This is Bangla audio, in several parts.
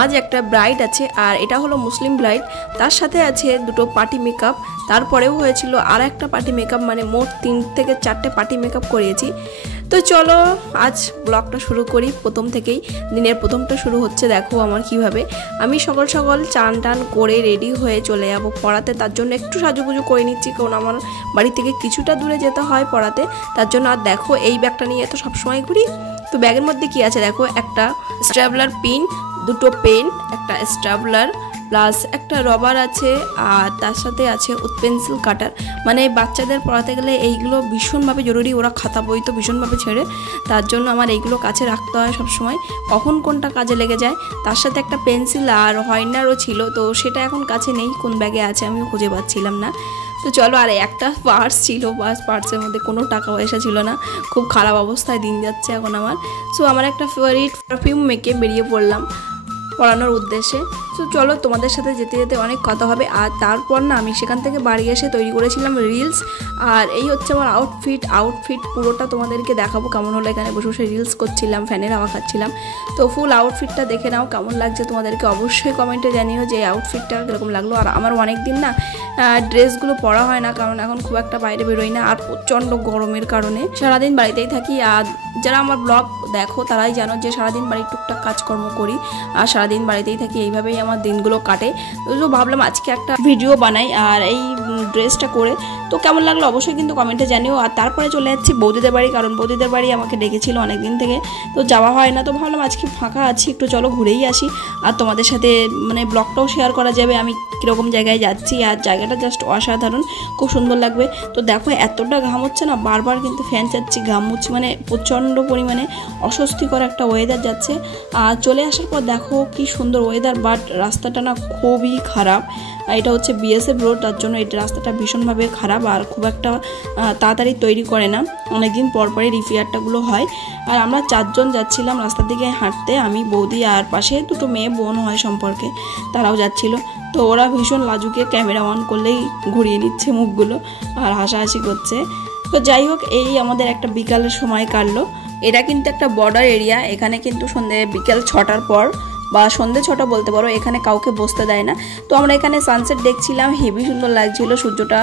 আজ একটা ব্রাইড আছে আর এটা হলো মুসলিম ব্রাইড, তার সাথে আছে দুটো পার্টি মেকআপ, তারপরেও হয়েছিল আর একটা পার্টি মেকআপ, মানে মোট 3 থেকে 4টে পার্টি মেকআপ করিয়েছি। তো চলো আজ ব্লগটা শুরু করি। প্রথম থেকেই দিনের প্রথমটা শুরু হচ্ছে, দেখো আমার কিভাবে আমি সকাল সকাল চান টান করে রেডি হয়ে চলে যাবো পড়াতে। তার জন্য একটু সাজুগুজু করে নিচ্ছি, কারণ আমার বাড়ি থেকে কিছুটা দূরে যেতে হয় পড়াতে, তার জন্য। আর দেখো এই ব্যাগটা নিয়ে তো সবসময় ঘুরি। তো ব্যাগের মধ্যে কি আছে দেখো, একটা স্ট্যাবলার পিন, দুটো পেন, একটা স্ট্যাবলার প্লাস একটা রবার আছে, আর তার সাথে আছে পেন্সিল কাটার। মানে বাচ্চাদের পড়াতে গেলে এইগুলো ভীষণভাবে জরুরি, ওরা খাতা বই তো ভীষণভাবে ছেড়ে, তার জন্য আমার এইগুলো কাছে রাখতে হয় সবসময়, কখন কোনটা কাজে লেগে যায়। তার সাথে একটা পেন্সিল আর হোয়াইটনারও ছিল, তো সেটা এখন কাছে নেই, কোন ব্যাগে আছে আমিও খুঁজে পাচ্ছিলাম না। তো চলো, আর একটা পার্স ছিল, বাস পার্সের মধ্যে কোনো টাকা পয়সা ছিল না, খুব খারাপ অবস্থায় দিন যাচ্ছে এখন আমার। সো আমার একটা ফেভারিট পারফিউম মেখে বেরিয়ে পড়লাম পড়ানোর উদ্দেশ্যে। তো চলো, তোমাদের সাথে যেতে যেতে অনেক কথা হবে। আর তারপর না আমি সেখান থেকে বাড়ি এসে তৈরি করেছিলাম রিলস, আর এই হচ্ছে আমার আউটফিট পুরোটা তোমাদেরকে দেখাবো কেমন হলো। এখানে বসে বসে রিলস করছিলাম, ফ্যানের হাওয়া খাচ্ছিলাম। তো ফুল আউটফিটটা দেখে নাও কেমন লাগছে, তোমাদেরকে অবশ্যই কমেন্টে জানিও যে এই আউটফিটটা কীরকম লাগলো। আর আমার অনেক দিন না ড্রেসগুলো পরা হয় না, কারণ এখন খুব একটা বাইরে বেরোই না, আর প্রচণ্ড গরমের কারণে সারাদিন বাড়িতেই থাকি। আর যারা আমার ব্লগ দেখো তারাই জানো যে সারাদিন বাড়ির টুকটাক কাজকর্ম করি আর সারাদিন বাড়িতেই থাকি, এইভাবেই আমার দিনগুলো কাটে। তো ভাবলাম আজকে একটা ভিডিও বানাই আর এই ড্রেসটা করে। তো কেমন লাগলো অবশ্যই কিন্তু কমেন্টে জানিও। আর তারপরে চলে যাচ্ছি বৌদিদের বাড়ি, কারণ বৌদিদের বাড়ি আমাকে ডেকেছিল অনেক দিন থেকে, তো যাওয়া হয় না। তো ভাবলাম আজকে ফাঁকা আছি, একটু চলো ঘুরেই আসি, আর তোমাদের সাথে মানে ব্লগটাও শেয়ার করা যাবে আমি কীরকম জায়গায় যাচ্ছি। আর জায়গাটা জাস্ট অসাধারণ, খুব সুন্দর লাগবে। তো দেখো এতটা ঘাম হচ্ছে না, বারবার কিন্তু ফ্যান চাচ্ছি, ঘাম মুচ্ছি, মানে প্রচণ্ড পরিমাণে অস্বস্তিকর একটা ওয়েদার যাচ্ছে। আর চলে আসার পর দেখো কি সুন্দর ওয়েদার, বাট রাস্তাটা না খুবই খারাপ। এটা হচ্ছে বিএসএফ রোড, তার জন্য এই রাস্তাটা ভীষণভাবে খারাপ আর খুব একটা তাড়াতাড়ি তৈরি করে না, অনেকদিন পরপরই রিপেয়ারটাগুলো হয়। আর আমরা 4 জন যাচ্ছিলাম রাস্তার দিকে হাঁটতে, আমি বৌদি আর পাশে দুটো মেয়ে বোন হয় সম্পর্কে, তারাও যাচ্ছিল। তো ওরা ভীষণ লাজুকে ক্যামেরা অন করলেই ঘুরিয়ে নিচ্ছে মুখগুলো আর হাসাহাসি করছে। তো যাই হোক, এই আমাদের একটা বিকালের সময় কাটলো। এটা কিন্তু একটা বর্ডার এরিয়া, এখানে কিন্তু বিকেল 6টার পর বা সন্ধ্যে 6টা বলতে পারো, এখানে কাউকে বসতে দেয় না। তো আমরা এখানে সানসেট দেখছিলাম, হেভি সুন্দর লাগছিল, সূর্যটা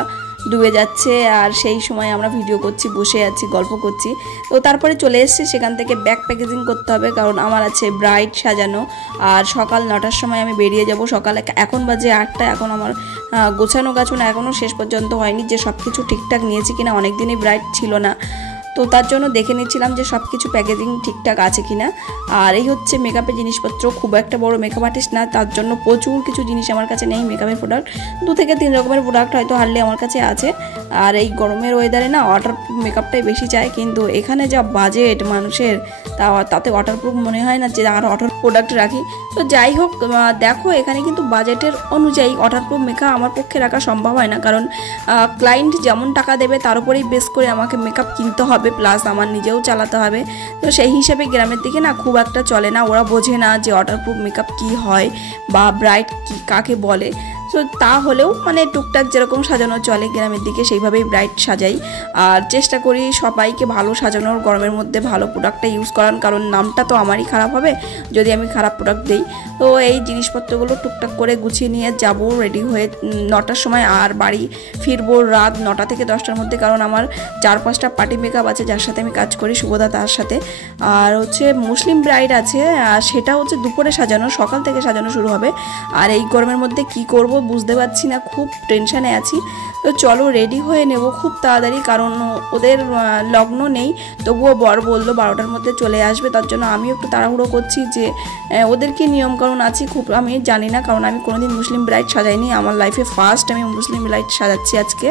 ডুবে যাচ্ছে আর সেই সময় আমরা ভিডিও করছি, বসে আছি, গল্প করছি। তো তারপরে চলে এসেছি, সেখান থেকে ব্যাগ প্যাকেজিং করতে হবে, কারণ আমার আছে ব্রাইড সাজানো। আর সকাল 9টার সময় আমি বেরিয়ে যাব, সকালে এখন বাজে 8টা, এখন আমার গোছানো গাছানো এখনও শেষ পর্যন্ত হয়নি, যে সব কিছু ঠিকঠাক নিয়েছি কিনা, অনেক দিনই ব্রাইড ছিল না, তো তার জন্য দেখে নিচ্ছিলাম যে সব কিছু প্যাকেজিং ঠিকঠাক আছে কিনা। আর এই হচ্ছে মেকআপের জিনিসপত্র, খুব একটা বড় মেকআপ আর্টিস্ট না, তার জন্য প্রচুর কিছু জিনিস আমার কাছে নেই মেকআপের প্রোডাক্ট, 2 থেকে 3 রকমের প্রোডাক্ট হয়তো হারলে আমার কাছে আছে। আর এই গরমের ওয়েদারে না ওয়াটারপ্রুফ মেকআপটাই বেশি চাই, কিন্তু এখানে যা বাজেট মানুষের, তাতে ওয়াটারপ্রুফ মনে হয় না যে আর ওয়াটার প্রোডাক্ট রাখি। তো যাই হোক, দেখো এখানে কিন্তু বাজেটের অনুযায়ী ওয়াটারপ্রুফ মেকআপ আমার পক্ষে রাখা সম্ভব হয় না, কারণ ক্লায়েন্ট যেমন টাকা দেবে তার উপরেই বেস করে আমাকে মেকআপ কিনতে হবে, প্লাস আমার নিজেও চালাতে হবে। তো সেই হিসাবে গ্রামের দিকে না খুব একটা চলে না, ওরা বোঝে না যে ওয়াটারপ্রুফ মেকআপ কী হয় বা ব্রাইট কী কাকে বলে। তো তা হলেও মানে টুকটাক যেরকম সাজানো চলে গ্রামের দিকে সেইভাবেই ব্রাইট সাজাই, আর চেষ্টা করি সবাইকে ভালো সাজানোর, গরমের মধ্যে ভালো প্রোডাক্টটা ইউজ করার, কারণ নামটা তো আমারই খারাপ হবে যদি আমি খারাপ প্রোডাক্ট দিই। তো এই জিনিসপত্রগুলো টুকটাক করে গুছিয়ে নিয়ে যাব রেডি হয়ে 9টার সময়, আর বাড়ি ফিরবো রাত 9টা থেকে 10টার মধ্যে, কারণ আমার 4-5টা পার্টি মেকআপ আছে যার সাথে আমি কাজ করি, শুভদা তার সাথে। আর হচ্ছে মুসলিম ব্রাইড আছে, সেটা হচ্ছে দুপুরে সাজানো, সকাল থেকে সাজানো শুরু হবে। আর এই গরমের মধ্যে কি করব বুঝতে পারছি না, খুব টেনশানে আছি। তো চলো রেডি হয়ে নেব খুব তাড়াতাড়ি, কারণ ওদের লগ্ন নেই, তবুও বর বললো 12টার মধ্যে চলে আসবে, তার জন্য আমি একটু তাড়াহুড়ো করছি যে ওদের কি নিয়মকানুন আছে খুব আমি জানি না, কারণ আমি কোনোদিন মুসলিম ব্রাইড সাজাইনি, আমার লাইফে ফার্স্ট আমি মুসলিম ব্রাইড সাজাচ্ছি আজকে।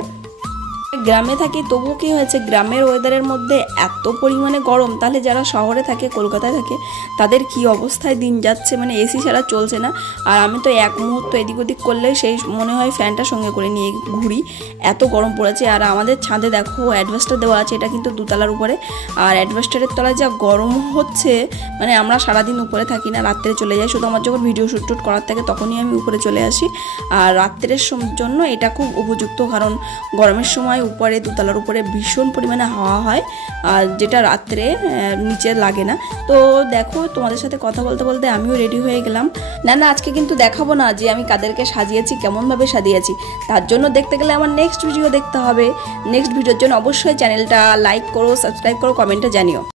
গ্রামে থাকি, তবুও কি হয়েছে গ্রামের ওয়েদারের মধ্যে এত পরিমাণে গরম, তাহলে যারা শহরে থাকে, কলকাতায় থাকে, তাদের কি অবস্থায় দিন যাচ্ছে, মানে এসি ছাড়া চলছে না। আর আমি তো এক মুহূর্ত এদিক ওদিক করলে সেই মনে হয় ফ্যানটা সঙ্গে করে নিয়ে ঘুরি, এত গরম পড়েছে। আর আমাদের ছাদে দেখো অ্যাডভেস্টার দেওয়া আছে, এটা কিন্তু 2 তলার উপরে, আর অ্যাডভেস্টারের তলায় যা গরম হচ্ছে, মানে আমরা সারাদিন উপরে থাকি না, রাত্রে চলে যাই, শুধু আমার যখন ভিডিও শ্যুট করার থাকে তখনই আমি উপরে চলে আসি। আর রাত্রের জন্য এটা খুব উপযুক্ত, কারণ গরমের সময় সময় উপরে দোতলার উপরে ভীষণ পরিমাণে হাওয়া হয়, আর যেটা রাত্রে নিচে লাগে না। তো দেখো তোমাদের সাথে কথা বলতে বলতে আমিও রেডি হয়ে গেলাম। না আজকে কিন্তু দেখাবো না যে আমি কাদেরকে সাজিয়েছি, কেমনভাবে সাজিয়েছি। তার জন্য দেখতে গেলে আমার নেক্সট ভিডিও দেখতে হবে। নেক্সট ভিডিওর জন্য অবশ্যই চ্যানেলটা লাইক করো, সাবস্ক্রাইব করো, কমেন্টে জানিও।